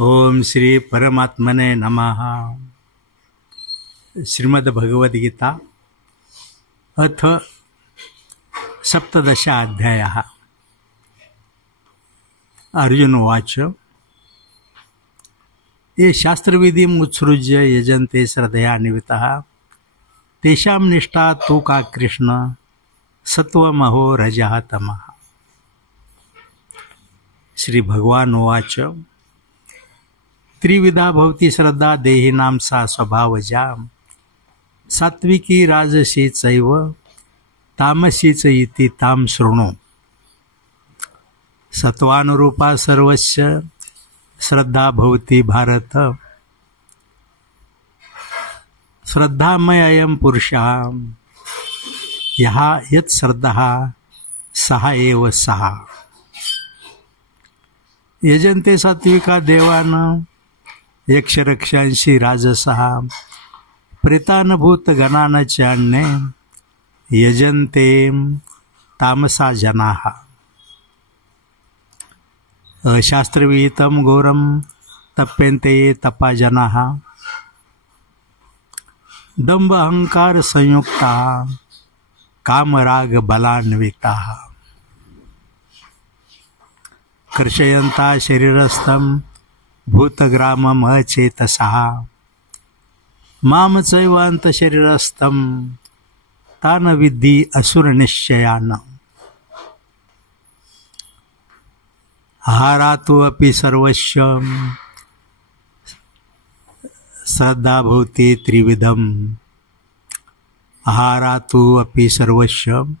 ओम श्री परमात्मने नमः। श्रीमद्भगवद्गीता अथ सप्तदशाध्यायः। अर्जुन उवाच ये शास्त्रविधिम् उत्सृज्य यजन्ते श्रद्धया निवितः तेषां निष्ठा तु का कृष्ण सत्वमहो रजः तमः। श्री भगवान उवाच त्रिविधा भवति श्रद्धा देहिनां सा स्वभावजा सात्विकी राजसी चैव तामसी च इति तां शृणु। सत्वानुरूपा सर्वस्य श्रद्धा भवति भारत। श्रद्धामय अयं पुरुषः यः यत् श्रद्धः सः एव सः। यजन्ते सात्विका देवान् यक्षरक्षांसि राजसः प्रेतान् भूतगणान् चान्ये यजन्ते तामसा जनाः। अशास्त्रविहितं घोरं तप्यन्ते ये तपा जनाः दम्भ अहंकार संयुक्ताः कामराग बलान्विताः। कर्षयन्ता शरीरस्थं भूतग्रामम् अचेतसः माम चैवान्त शरीरस्थं तान् विद्धि असुरनिश्चयान्। आहारातु अपि सर्वस्य श्रद्धा भवति त्रिविधम्। आहारातु अपि सर्वस्य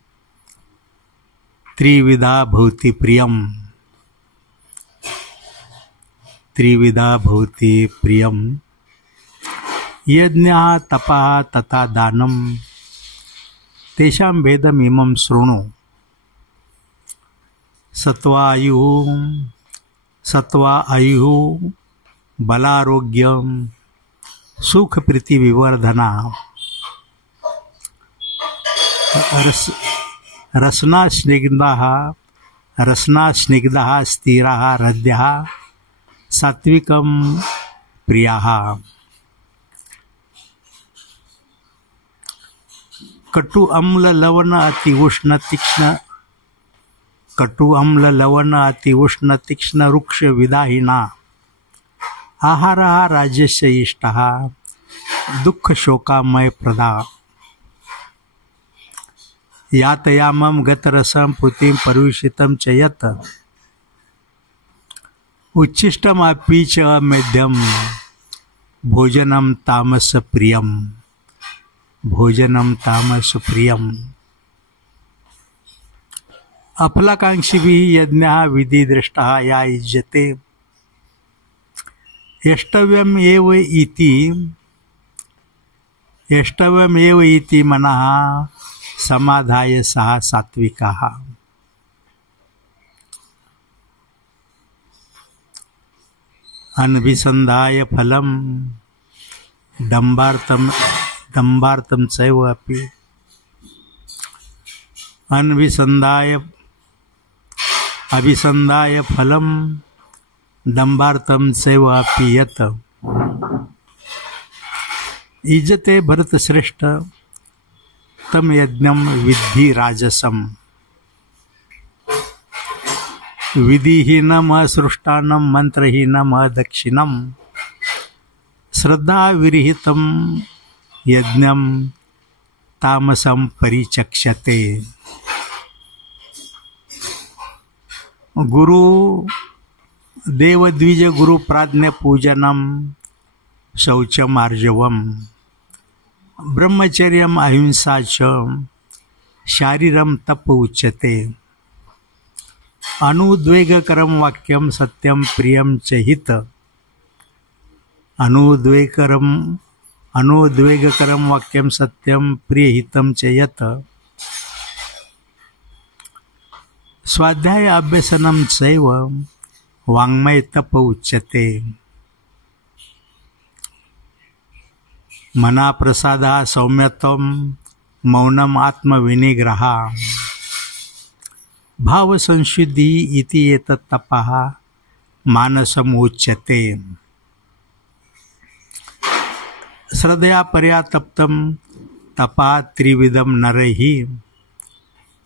त्रिविधा भवति प्रियम्। त्रिविधा भवति प्रियम् यज्ञः तपः तथा दानं तेषां भेदमिमं शृणु। सत्वा आयुः बलारोग्यं सुख प्रीति विवर्धना। रसना स्निग्धाः स्थिराः हृदयः सात्विकं प्रियाः। कटु अम्ल लवण अति उष्ण तीक्ष्ण रुक्ष विदाहिना। आहारः राज्यस्य इष्टः दुःख शोकामय प्रदा। यातयामं गतरसं पुतिं परिवेशितं च यत् उच्छिष्टमपि च मेध्यं भोजनं तामस प्रियम्। अफलाकांक्षिभिः यज्ञः विधिदृष्टः या युज्यते यष्टव्यमेव इति मनः समाधाय सः सात्विकः। अनभिसन्धाय फलं दम्भार्थं चैव अपि। अभिसन्धाय फलं दम्भार्थं चैव अपि यत् युज्यते भरतश्रेष्ठ तं यज्ञं विद्धि राजसम्। विधिहीनम् असृष्टानं मंत्रहीनम् अदक्षिणम् श्रद्धा विरहितं यज्ञं तामसं परिचक्षते। गुरु देवद्विज गुरु प्राज्ञ पूजनं शौचम आर्जवम् ब्रह्मचर्यम् अहिंसा च शारीरं तप उच्यते। अनुद्वेगकरं वाक्यं सत्यं प्रियं च हित। अनुद्वेगकरं वाक्यं सत्यं प्रियहितं च यत्। स्वाध्याय अभ्यसनं चैव वाङ्मय तप उच्यते। मना प्रसादः सौम्यत्वं मौनम् आत्मविनिग्रहः। भाव संशुद्धि इति एतत् तपः मानसमुच्यते। श्रद्धया पर्यातप्तं तपा त्रिविधं नरैः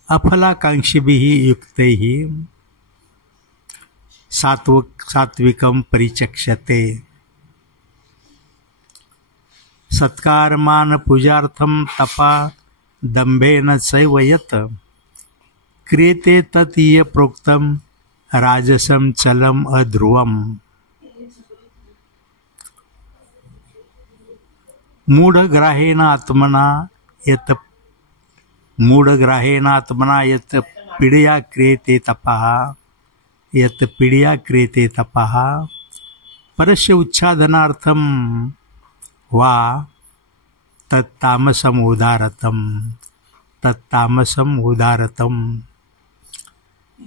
अफलाकांक्षिभिः युक्तैः सात्विकं परिचक्ष्यते। सत्कारमान पूजार्थं तपा दंभेन चैव यत् क्रियते ततीय प्रोक्तं राजसं चलम् अध्रुवम्। मूढग्राहेण आत्मना यत् पीडया क्रियते तपः परस्य उच्छादनार्थं वा तत्तामसम् उदारतम्।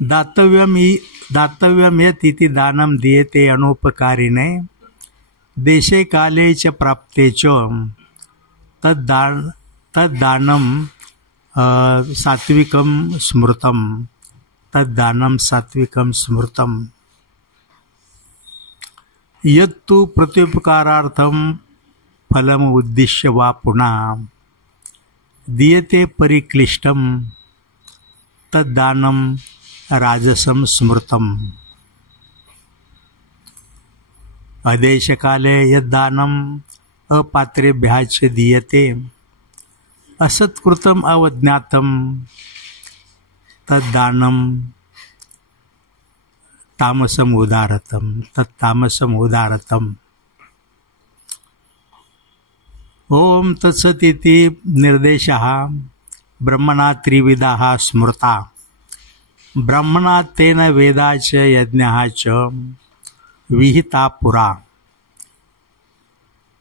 दातव्यं यत् इति दानं दीयते अनोपकारिणे देशे काले च प्राप्ते च तद्दानं सात्विकं स्मृतम्। यत्तु प्रत्युपकारार्थं फलम् उद्दिश्य वा पुनः दीयते परिक्लिष्टं तद्दानं राजसं स्मृतम्। अदेशकाले यद्दानम् अपात्रेभ्यः च दीयते असत्कृतम् अवज्ञातं तद्दानं तामसम् उदारतम्। ओम तत्सदिति निर्देशः ब्रह्मणा त्रिविधाः स्मृता ब्रह्मणा तेन वेदा च यज्ञः च विहिता पुरा।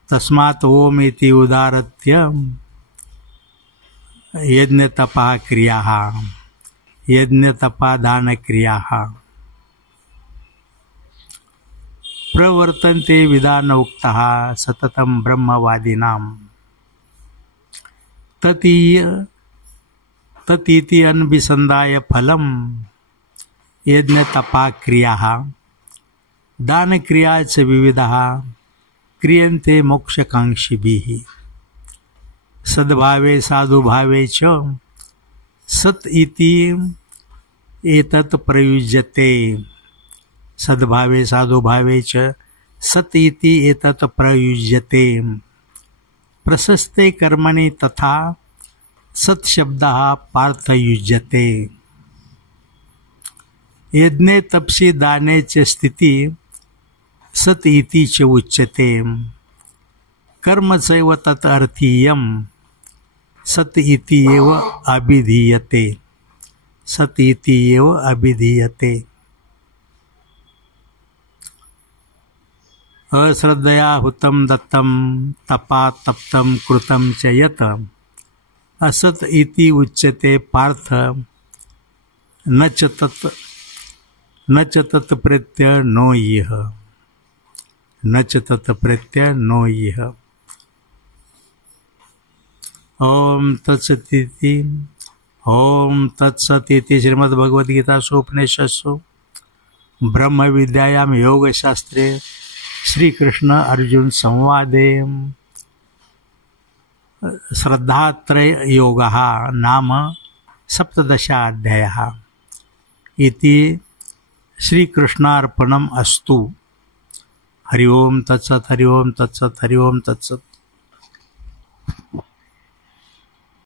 तस्मात् ओम इति उदारत्य यज्ञतपः क्रियाः यज्ञतपादानक्रियाः प्रवर्तन्ते विधान उक्तः सततं ब्रह्मवादिनां। ततीति अन्विसन्धाय फलं यज्ञतपः क्रियाः दानक्रिया च विविधाः क्रियन्ते मोक्षकांक्षिभिः। सद्भावे साधुभावे च सत् इति एतत् प्रयुज्यते। सद्भावे साधुभावे च सत् इति एतत् प्रयुज्यते। प्रशस्ते कर्मणि तथा सत् शब्दः पार्थयुज्यते। यज्ञे तपसि दाने च स्थिति सत् इति च उच्यते। कर्म चैव तत् अर्थीयम् सत् इति एव अभिधीयते। अश्रद्धया हुतं दत्तं तपा तप्तं कृतं च यत् असत् इति उच्यते पार्थ न च तत् प्रत्यय नो इह। ओम तत्सत् इति श्रीमद्भगवद्गीतासु उपनिषत्सु ब्रह्म विद्यायां योगशास्त्रे श्रीकृष्ण अर्जुन संवादे श्रद्धात्रय योगः नाम 17 अध्यायः इति श्रीकृष्णार्पणम् अस्तु। हरि ओम तत्सत्।